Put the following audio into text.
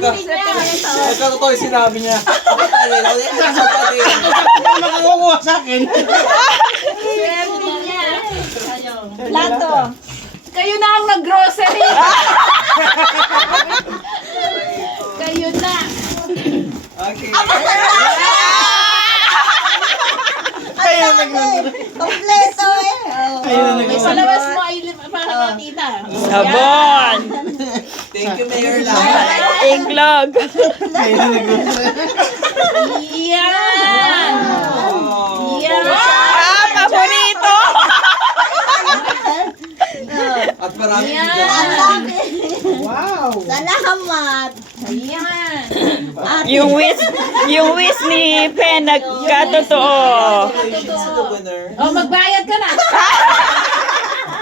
Nagkatotoo yung sinabi niya. Makakukuha sa akin. Plato. Kayo na ang nag-grocery. Kayo na. Okay. Kayo na nag-grocery. Kompleto eh. Kayo na May nag-grocery. sa labas mo ay para makita. Sabon. Thank you, Mayor Lang. Iglog. Kayo na nag-grocery. Yan. Yan. Paborito. At maraming Yan. bigas. Wow. Salamat. Yan. Yung wish ni Pen nagkatotoo. Congratulations to the winner. Oh, magbayad ka na.